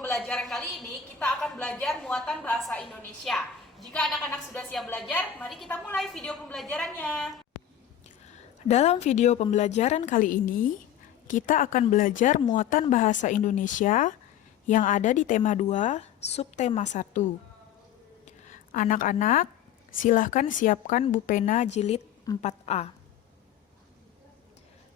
pembelajaran kali ini kita akan belajar muatan bahasa Indonesia. Jika anak-anak sudah siap belajar, mari kita mulai video pembelajarannya. Dalam video pembelajaran kali ini, kita akan belajar muatan bahasa Indonesia yang ada di tema 2, subtema 1. Anak-anak, silahkan siapkan Bupena jilid 4A.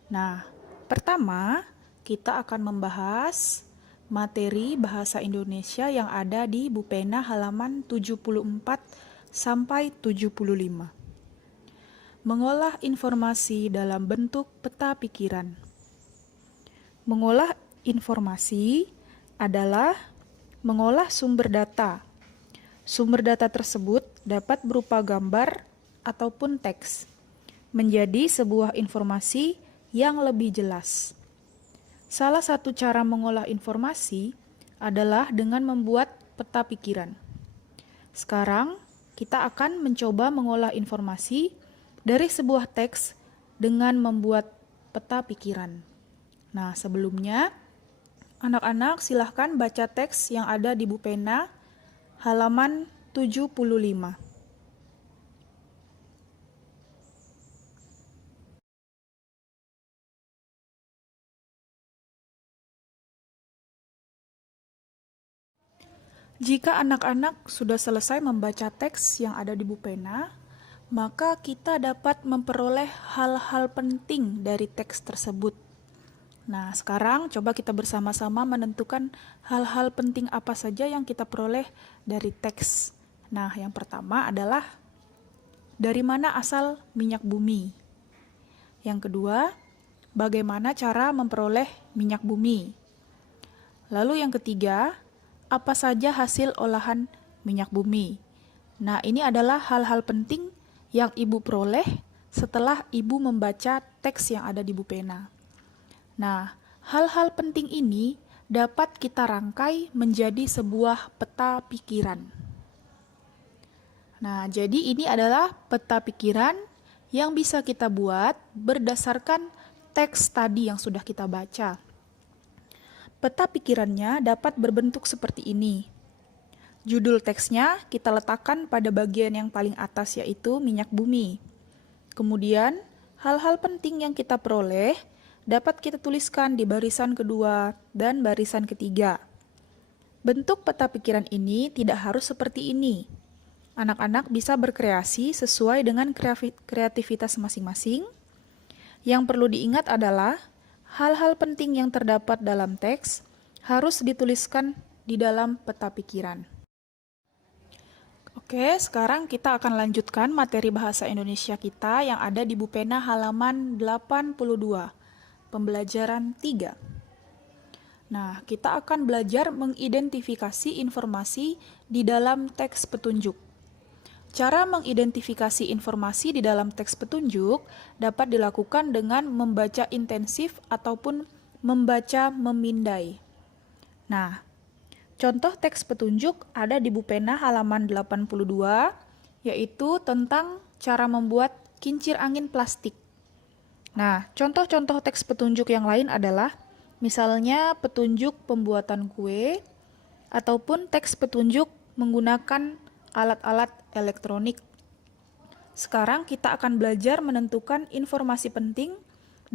Nah, pertama kita akan membahas materi bahasa Indonesia yang ada di Bupena halaman 74 sampai 75. Mengolah informasi dalam bentuk peta pikiran. Mengolah informasi adalah mengolah sumber data. Sumber data tersebut dapat berupa gambar ataupun teks, menjadi sebuah informasi yang lebih jelas. Salah satu cara mengolah informasi adalah dengan membuat peta pikiran. Sekarang, kita akan mencoba mengolah informasi dari sebuah teks dengan membuat peta pikiran. Nah, sebelumnya, anak-anak silahkan baca teks yang ada di Bupena halaman 75. Jika anak-anak sudah selesai membaca teks yang ada di Bupena, maka kita dapat memperoleh hal-hal penting dari teks tersebut. Nah, sekarang coba kita bersama-sama menentukan hal-hal penting apa saja yang kita peroleh dari teks. Nah, yang pertama adalah dari mana asal minyak bumi. Yang kedua, bagaimana cara memperoleh minyak bumi. Lalu yang ketiga, apa saja hasil olahan minyak bumi. Nah, ini adalah hal-hal penting yang Ibu peroleh setelah Ibu membaca teks yang ada di Bupena. Nah, hal-hal penting ini dapat kita rangkai menjadi sebuah peta pikiran. Nah, jadi ini adalah peta pikiran yang bisa kita buat berdasarkan teks tadi yang sudah kita baca. Peta pikirannya dapat berbentuk seperti ini. Judul teksnya kita letakkan pada bagian yang paling atas, yaitu minyak bumi. Kemudian, hal-hal penting yang kita peroleh dapat kita tuliskan di barisan kedua dan barisan ketiga. Bentuk peta pikiran ini tidak harus seperti ini. Anak-anak bisa berkreasi sesuai dengan kreativitas masing-masing. Yang perlu diingat adalah hal-hal penting yang terdapat dalam teks harus dituliskan di dalam peta pikiran. Oke, sekarang kita akan lanjutkan materi bahasa Indonesia kita yang ada di Bupena halaman 82, pembelajaran 3. Nah, kita akan belajar mengidentifikasi informasi di dalam teks petunjuk. Cara mengidentifikasi informasi di dalam teks petunjuk dapat dilakukan dengan membaca intensif ataupun membaca memindai. Nah, contoh teks petunjuk ada di Bupena halaman 82, yaitu tentang cara membuat kincir angin plastik. Nah, contoh-contoh teks petunjuk yang lain adalah misalnya petunjuk pembuatan kue, ataupun teks petunjuk menggunakan alat-alat elektronik. Sekarang kita akan belajar menentukan informasi penting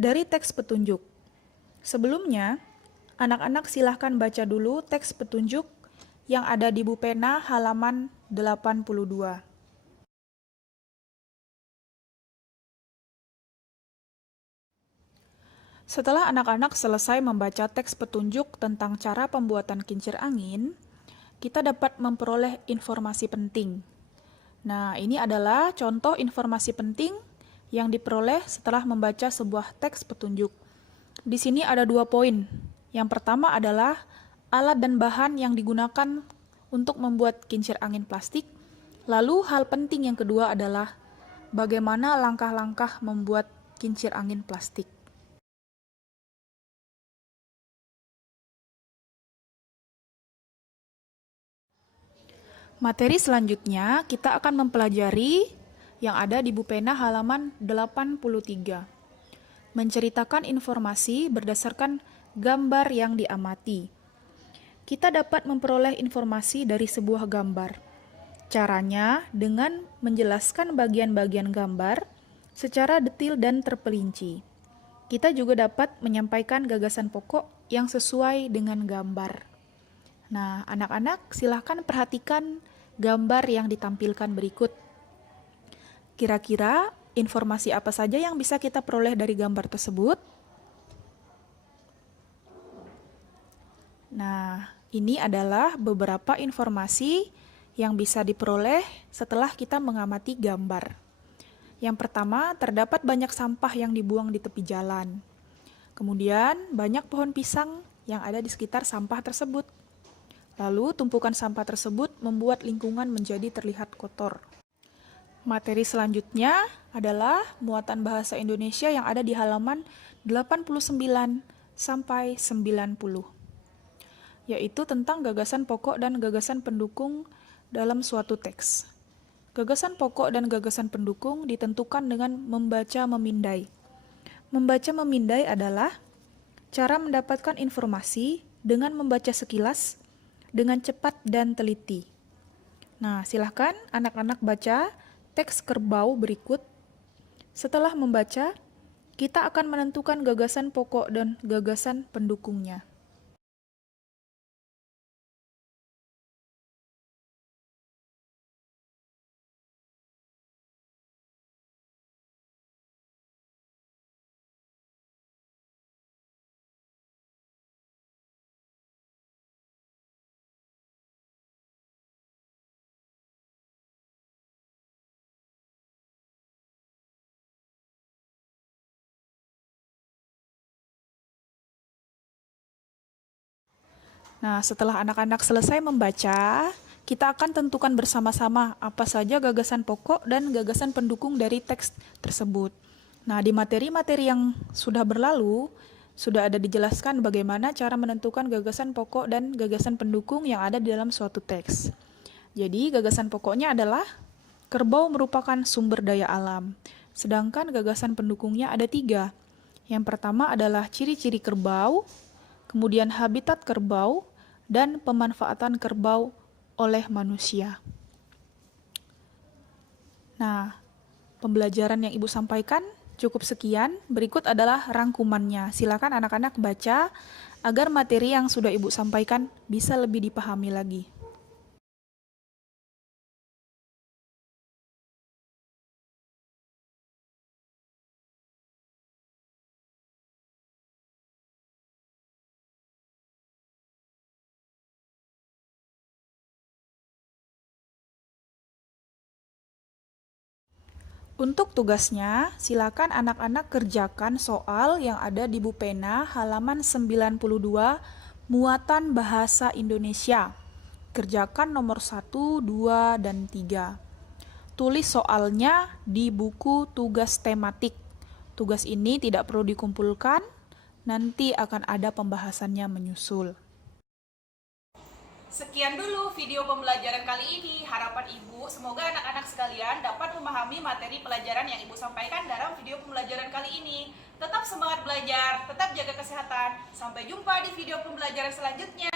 dari teks petunjuk. Sebelumnya, anak-anak silahkan baca dulu teks petunjuk yang ada di Bupena halaman 82. Setelah anak-anak selesai membaca teks petunjuk tentang cara pembuatan kincir angin, kita dapat memperoleh informasi penting. Nah, ini adalah contoh informasi penting yang diperoleh setelah membaca sebuah teks petunjuk. Di sini ada 2 poin. Yang pertama adalah alat dan bahan yang digunakan untuk membuat kincir angin plastik. Lalu hal penting yang kedua adalah bagaimana langkah-langkah membuat kincir angin plastik. Materi selanjutnya kita akan mempelajari yang ada di Bupena halaman 83. Menceritakan informasi berdasarkan gambar yang diamati. kita dapat memperoleh informasi dari sebuah gambar. Caranya dengan menjelaskan bagian-bagian gambar secara detail dan terperinci. Kita juga dapat menyampaikan gagasan pokok yang sesuai dengan gambar. Nah, anak-anak silahkan perhatikan gambar yang ditampilkan berikut. Kira-kira informasi apa saja yang bisa kita peroleh dari gambar tersebut? Nah, ini adalah beberapa informasi yang bisa diperoleh setelah kita mengamati gambar. Yang pertama, terdapat banyak sampah yang dibuang di tepi jalan. Kemudian, banyak pohon pisang yang ada di sekitar sampah tersebut. Lalu, tumpukan sampah tersebut membuat lingkungan menjadi terlihat kotor. Materi selanjutnya adalah muatan bahasa Indonesia yang ada di halaman 89 sampai 90, yaitu tentang gagasan pokok dan gagasan pendukung dalam suatu teks. Gagasan pokok dan gagasan pendukung ditentukan dengan membaca memindai. Membaca memindai adalah cara mendapatkan informasi dengan membaca sekilas, dengan cepat dan teliti. Nah, silahkan anak-anak baca teks kerbau berikut. Setelah membaca, kita akan menentukan gagasan pokok dan gagasan pendukungnya. Nah, setelah anak-anak selesai membaca, kita akan tentukan bersama-sama apa saja gagasan pokok dan gagasan pendukung dari teks tersebut. Nah, di materi-materi yang sudah berlalu, sudah ada dijelaskan bagaimana cara menentukan gagasan pokok dan gagasan pendukung yang ada di dalam suatu teks. Jadi, gagasan pokoknya adalah kerbau merupakan sumber daya alam, sedangkan gagasan pendukungnya ada 3. Yang pertama adalah ciri-ciri kerbau, kemudian habitat kerbau, dan pemanfaatan kerbau oleh manusia. Nah, pembelajaran yang Ibu sampaikan cukup sekian. Berikut adalah rangkumannya. Silakan anak-anak baca agar materi yang sudah Ibu sampaikan bisa lebih dipahami lagi. Untuk tugasnya, silakan anak-anak kerjakan soal yang ada di buku pena halaman 92, muatan bahasa Indonesia. Kerjakan nomor 1, 2, dan 3. Tulis soalnya di buku tugas tematik. Tugas ini tidak perlu dikumpulkan, nanti akan ada pembahasannya menyusul. Sekian dulu video pembelajaran kali ini. Harapan Ibu, semoga anak-anak sekalian dapat memahami materi pelajaran yang Ibu sampaikan dalam video pembelajaran kali ini. Tetap semangat belajar, tetap jaga kesehatan. Sampai jumpa di video pembelajaran selanjutnya.